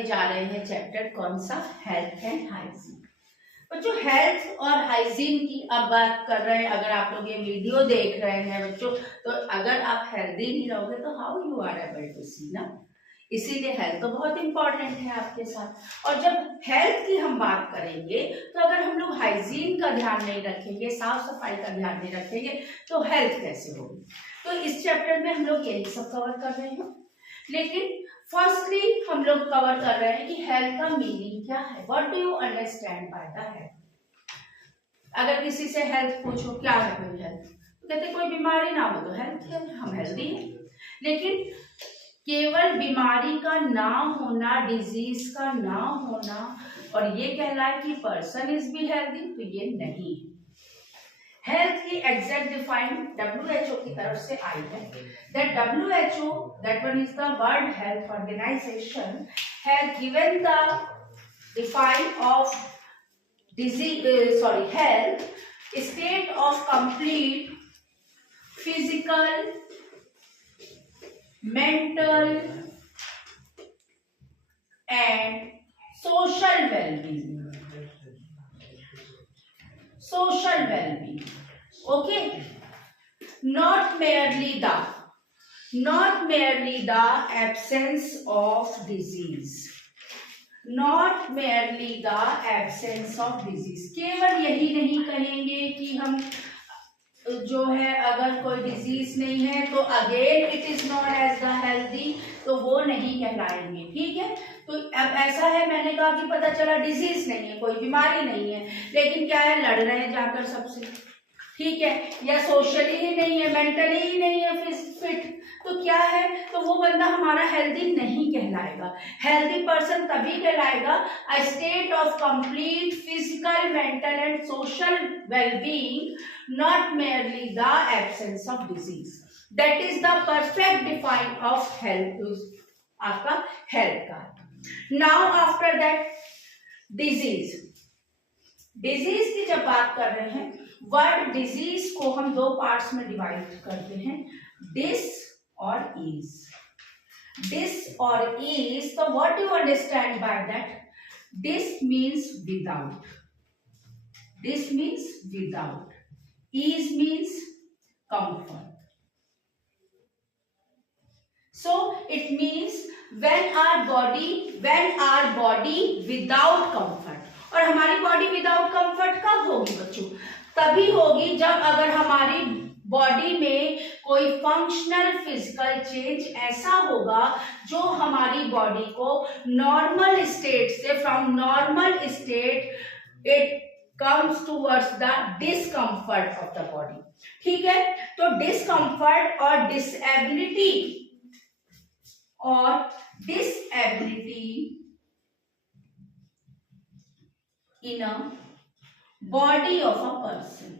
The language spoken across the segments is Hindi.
करने जा रहे हैं चैप्टर कौन सा, हेल्थ एंड हाइजीन। बच्चों हेल्थ और हाइजीन की अब बात कर रहे हैं। अगर आप लोग ये वीडियो देख रहे हैं बच्चों, तो अगर आप हेल्दी नहीं रहोगे तो how you are able to see ना, इसीलिए हेल्थ तो बहुत इंपॉर्टेंट है आपके साथ। और जब हेल्थ की हम बात करेंगे तो अगर हम लोग हाइजीन का ध्यान नहीं रखेंगे, साफ सफाई का ध्यान नहीं रखेंगे, तो हेल्थ कैसे होगी। तो इस चैप्टर में हम लोग यही सब कवर कर रहे हैं। लेकिन फर्स्टली हम लोग कवर कर रहे हैं कि हेल्थ का मीनिंग क्या है, what do you understand by the health. अगर किसी से हेल्थ पूछो क्या है कोई हेल्थ, तो कहते कोई बीमारी ना हो तो हेल्थ है, हम हेल्दी हैं। लेकिन केवल बीमारी का ना होना, डिजीज का ना होना और ये कहलाए कि पर्सन इज बी हेल्दी, तो ये नहीं है। हेल्थ की एग्जैक्ट डिफाइन WHO की तरफ से आई है। That WHO, that one is the world health organisation, has given the define of disease health, state of complete physical, mental and social well-being. Social well-being. Okay. Not merely the absence of disease. Not merely the absence of disease. केवल यही नहीं कहेंगे कि हम जो है अगर कोई डिजीज नहीं है तो again it is not as the healthy, तो वो नहीं कहलाएंगे। ठीक है, तो अब ऐसा है, मैंने कहा कि पता चला डिजीज नहीं है, कोई बीमारी नहीं है, लेकिन क्या है, लड़ रहे हैं जाकर सबसे, ठीक है, या सोशली ही नहीं है, मेंटली ही नहीं है फिट, तो क्या है, तो वो बंदा हमारा हेल्दी नहीं कहलाएगा। हेल्दी पर्सन तभी कहलाएगा a state of complete physical, mental and social wellbeing, not merely the absence of disease. That is the perfect define of health, आपका हेल्थ का। नाउ आफ्टर दैट डिजीज की जब बात कर रहे हैं, वर्ड डिजीज को हम दो पार्ट्स में डिवाइड करते हैं, डिस और इज। डिस और इज, तो what you understand by that, dis means without, dis means without, is means comfort. So it means when our body without comfort, और हमारी बॉडी विदाउट कंफर्ट कब होगी बच्चों, तभी होगी जब अगर हमारी बॉडी में कोई फंक्शनल फिजिकल चेंज ऐसा होगा जो हमारी बॉडी को नॉर्मल स्टेट से, from normal state it comes towards the discomfort of the body. ठीक है, तो डिस्कम्फर्ट और disability in a body of a person,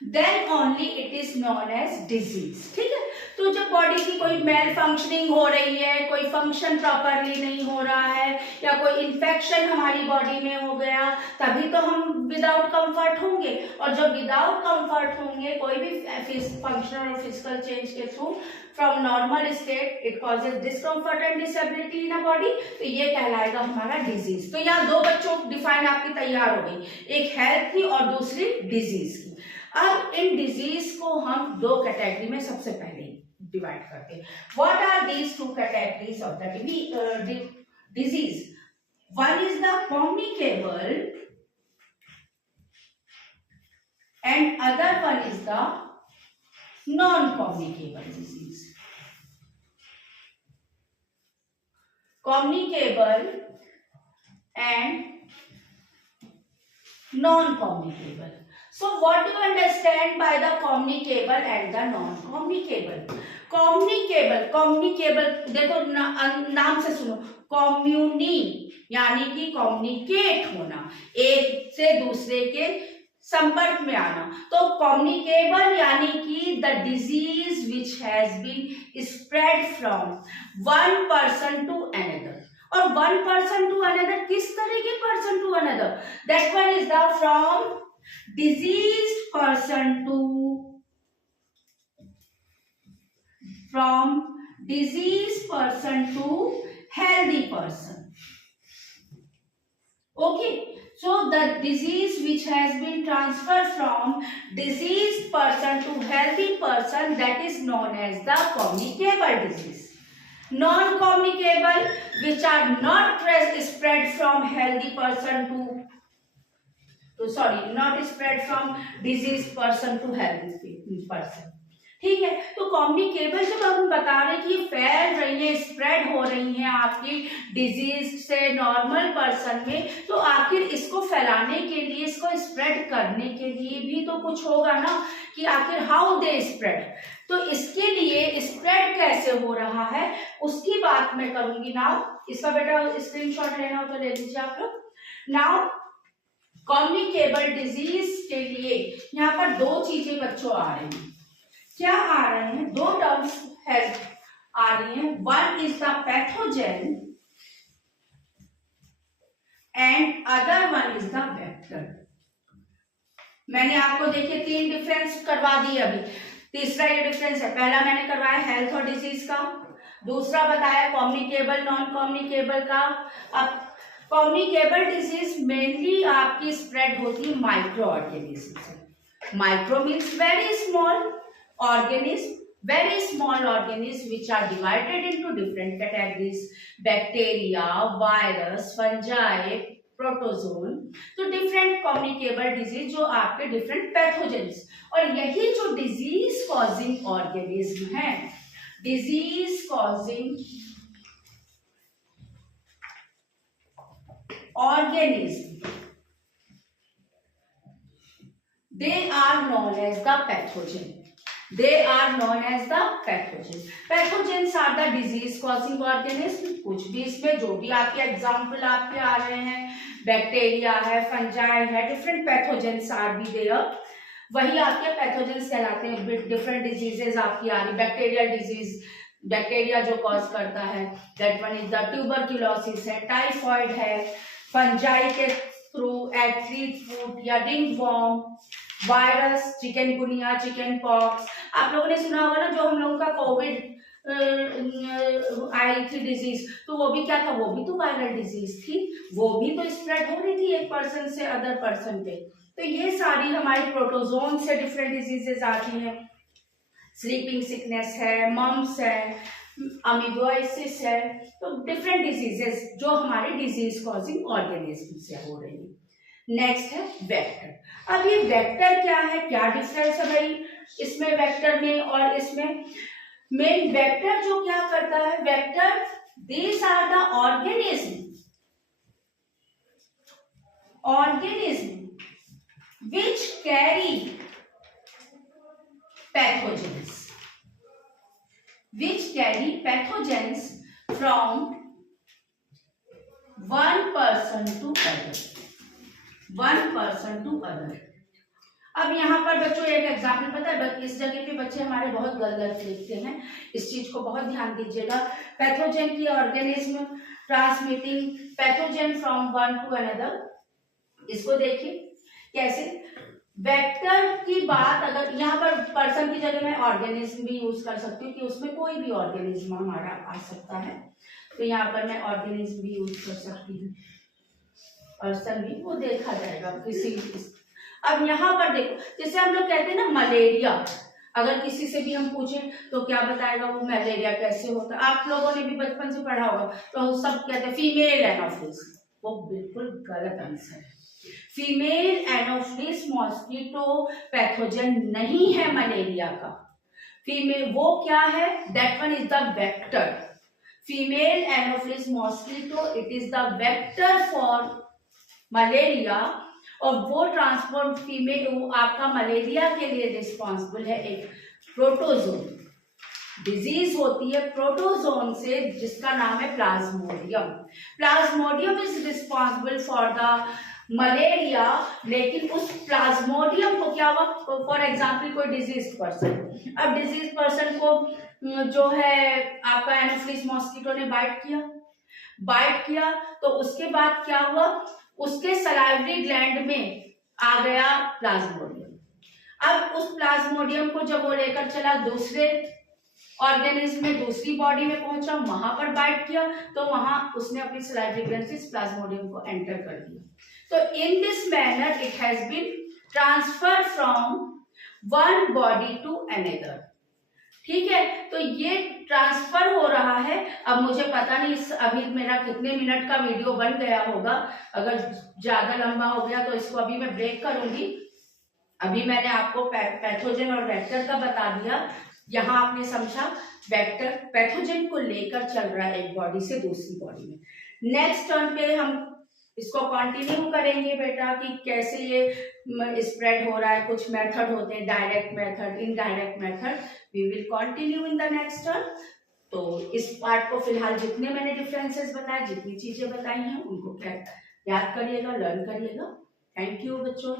then only it is known as disease. ठीक है, तो जब बॉडी की कोई मेल फंक्शनिंग हो रही है, कोई फंक्शन प्रॉपरली नहीं हो रहा है, या कोई इन्फेक्शन हमारी बॉडी में हो गया, तभी तो हम विदाउट कंफर्ट होंगे। और जब विदाउट कंफर्ट होंगे कोई भी फंक्शनल और फिजिकल चेंज के through from normal state, it causes discomfort and disability in a body, तो ये कहलाएगा हमारा डिजीज। तो यहाँ दो बच्चों डिफाइन आपकी तैयार हो गई, एक हेल्थ की और दूसरी डिजीज की। अब इन डिजीज को हम दो कैटेगरी में सबसे पहले डिवाइड करते हैं। What are these two categories of the disease? One is the communicable and other one is the non communicable disease. Communicable and non communicable. So what do you understand by the communicable and the non communicable? communicable देखो नाम से सुनो, कम्युनी यानी कि कम्युनिकेट होना, एक से दूसरे के संपर्क में आना। तो कम्युनिकेबल यानी कि the disease which has been spread from one person to another. और वन पर्सन टू अनदर, किस तरह के person to another? That one is the from disease person to, from disease person to healthy person. Okay, so the disease which has been transferred from diseased person to healthy person, that is known as the communicable disease. Non-communicable, which are not spread from healthy person not spread from diseased person to healthy person. ठीक है, तो कम्युनिकेबल जब हम बता रहे हैं कि फैल रही है, स्प्रेड हो रही है आपकी डिजीज से नॉर्मल पर्सन में, तो आखिर इसको फैलाने के लिए, इसको स्प्रेड करने के लिए भी तो कुछ होगा ना, कि आखिर हाउ दे स्प्रेड। तो इसके लिए स्प्रेड कैसे हो रहा है उसकी बात मैं करूंगी नाउ। इसका बेटा स्क्रीनशॉट लेना हो तो ले लीजिए आप लोग। नाउ कम्युनिकेबल डिजीज के लिए यहाँ पर दो चीजें बच्चों आ रही हैं। क्या आ रहे हैं? दो टर्म्स आ रही हैं। One is the pathogen and other one is the vector. मैंने आपको देखिए तीन डिफरेंस करवा दिए अभी। तीसरा ये डिफरेंस है, पहला मैंने करवाया हेल्थ और डिजीज का, दूसरा बताया कम्युनिकेबल नॉन कम्युनिकेबल का। अब कम्युनिकेबल डिजीज मेनली आपकी स्प्रेड होती है माइक्रो ऑर्गेनिज्म से। Micro means very small organism, very small organisms which are divided into different categories: bacteria, virus, fungi, protozoan। तो different communicable disease जो आपके different pathogens, और यही जो disease causing organism है, disease causing organism, they are known as the pathogen. They are known as the pathogens. Pathogens are the disease causing organism। कुछ भी इसमें जो भी आपके एग्जाम्पल आपके आ रहे हैं, बैक्टीरिया है, फंजाई है, different pathogens are be there, वही आपके पैथोजेंस कहलाते हैं। डिफरेंट डिजीजेस आपकी आ रही, बैक्टीरियल डिजीज, बैक्टीरिया जो कॉज करता है, that one is the tuberculosis है, टाइफॉइड है, फंजाई के थ्रू एथलीट फूट या ringworm, virus chikungunya, chicken pox. आप लोगों ने सुना होगा ना, जो हम लोगों का कोविड आई थी डिजीज, तो वो भी क्या था, वो भी तो वायरल डिजीज थी, वो भी तो स्प्रेड हो रही थी एक पर्सन से अदर पर्सन पे। तो ये सारी हमारी प्रोटोजोन से डिफरेंट डिजीजेस आती हैं। स्लीपिंग सिकनेस है, मम्स है, अमीबोसिस है, तो डिफरेंट डिजीजेस जो हमारे डिजीज कॉजिंग ऑर्गेनिज्म से हो रही है। नेक्स्ट है वेक्टर। अब ये वेक्टर क्या है, क्या डिफरेंस है भाई इसमें वेक्टर में और इसमें? मेन वेक्टर जो क्या करता है, vector these are the organism which carry pathogens from one person to other। अब यहाँ पर बच्चों एक एग्जाम्पल पता है, इस जगह पे बच्चे हमारे बहुत गलत लिखते हैं, इस चीज को बहुत ध्यान दीजिएगा। पैथोजेन की organism transmitting pathogen from one two another, इसको देखिए कैसे। वेक्टर की बात अगर यहाँ पर पर्सन की जगह मैं ऑर्गेनिज्म भी यूज कर सकती हूँ कि उसमें कोई भी ऑर्गेनिज्म हमारा आ सकता है, तो यहाँ पर मैं ऑर्गेनिज्म भी यूज कर सकती हूँ, पर्सन भी वो देखा जाएगा किसी। अब यहाँ पर देखो, जैसे हम लोग कहते हैं ना मलेरिया, अगर किसी से भी हम पूछें तो क्या बताएगा वो, मलेरिया कैसे होता है। आप लोगों ने भी बचपन से पढ़ा होगा, तो सब कहते हैं फीमेल एनोफिलिस, वो बिल्कुल गलत आंसर है। फीमेल एनोफिलिस मॉस्किटो पैथोजन नहीं है मलेरिया का। फीमेल वो क्या है, that one is the vector. Female Anopheles mosquito it is the vector for malaria, और वो ट्रांसपोर्ट फीमेल आपका मलेरिया के लिए रिस्पॉन्सिबल है एक प्रोटोजोन। डिजीज होती है प्रोटोजोन से जिसका नाम है Plasmodium. Plasmodium is responsible for the malaria, लेकिन उस प्लाज्मोडियम को क्या हुआ, फॉर एग्जाम्पल कोई डिजीज पर्सन, अब डिजीज पर्सन को जो है आपका एनोफिलिस मॉस्किटो ने बाइट किया, तो उसके बाद क्या हुआ, उसके सलाइवरी ग्लैंड में आ गया प्लाज्मोडियम। अब उस प्लाज्मोडियम को जब वो लेकर चला दूसरे ऑर्गेनिज्म में दूसरी बॉडी में पहुंचा, वहां पर बाइट किया, तो वहां उसने अपनी सलाइवरी ग्लैंड से प्लाज्मोडियम को एंटर कर दिया। तो in this manner it has been transfer from one body to another. ठीक है, तो ये ट्रांसफर हो रहा है। अब मुझे पता नहीं अभी मेरा कितने मिनट का वीडियो बन गया होगा, अगर ज्यादा लंबा हो गया तो इसको अभी मैं ब्रेक करूंगी। अभी मैंने आपको पैथोजन और वेक्टर का बता दिया, यहाँ आपने समझा वेक्टर पैथोजन को लेकर चल रहा है एक बॉडी से दूसरी बॉडी में। नेक्स्ट टर्न पे हम इसको कंटिन्यू करेंगे बेटा कि कैसे ये स्प्रेड हो रहा है। कुछ मेथड होते हैं, direct method, indirect method, we will continue in the next turn. तो इस पार्ट को फिलहाल जितने मैंने डिफरेंसेस बताए, जितनी चीजें बताई हैं, उनको याद करिएगा, लर्न करिएगा। थैंक यू बच्चों।